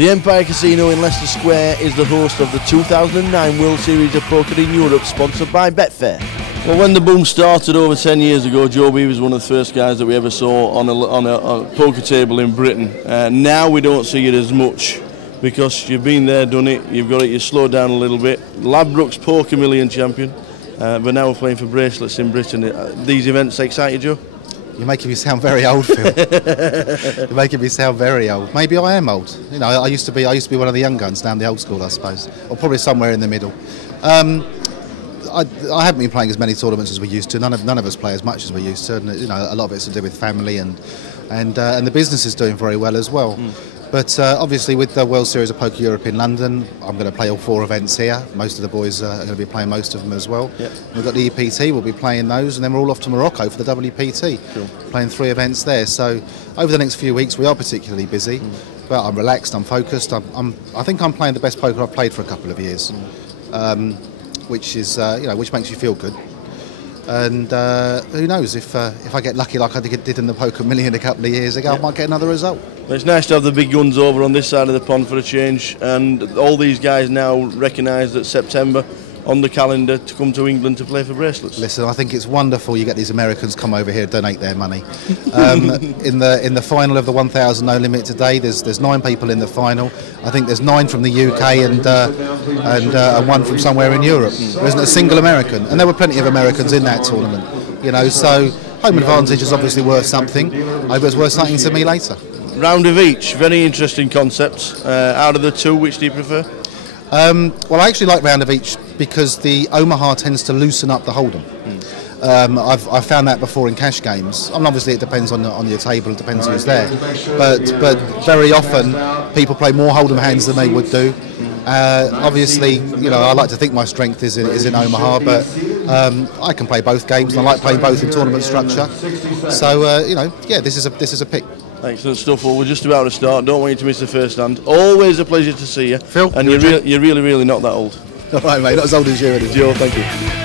The Empire Casino in Leicester Square is the host of the 2009 World Series of Poker in Europe, sponsored by Betfair. Well, when the boom started over 10 years ago, Joe Beevers was one of the first guys that we ever saw on a poker table in Britain. Now we don't see it as much because you've been there, done it, you've slowed down a little bit. Ladbrokes Poker Million champion, but now we're playing for bracelets in Britain. These events excite you, Joe? You're making me sound very old, Phil. You're making me sound very old. Maybe I am old. You know, I used to be one of the young guns down the old school, I suppose, or probably somewhere in the middle. I haven't been playing as many tournaments as we used to. None of us play as much as we used to. And, you know, a lot of it's to do with family and the business is doing very well as well. But obviously, with the World Series of Poker Europe in London, I'm going to play all 4 events here. Most of the boys are going to be playing most of them as well. Yep. We've got the EPT, we'll be playing those, and then we're all off to Morocco for the WPT, playing 3 events there. So over the next few weeks, we are particularly busy, but I'm relaxed, I'm focused. I think I'm playing the best poker I've played for a couple of years, which is which makes you feel good. And who knows, if I get lucky like I did in the Poker Million a couple of years ago, I might get another result. Well, it's nice to have the big guns over on this side of the pond for a change, and all these guys now recognise that September on the calendar to come to England to play for bracelets. Listen, I think it's wonderful you get these Americans come over here and donate their money. In the final of the 1,000 No Limit today, there's 9 people in the final. I think there's 9 from the UK and 1 from somewhere in Europe. There isn't a single American, and there were plenty of Americans in that tournament. You know, so home advantage is obviously worth something. I hope it's worth something to me later. Round of each, very interesting concept. Out of the 2, which do you prefer? Well, I actually like round of each because the Omaha tends to loosen up the hold'em. I've found that before in cash games. I mean, obviously it depends on your table, it depends who's there. But very often people play more hold'em hands than they would do. Obviously, you know, I like to think my strength is in Omaha, but I can play both games, and I like playing both in tournament structure. So you know, yeah, this is a pick. Excellent stuff. Well, we're just about to start. Don't want you to miss the first hand. Always a pleasure to see you. Phil, and you're really not that old. All right, mate. Not as old as you. Joe, thank you.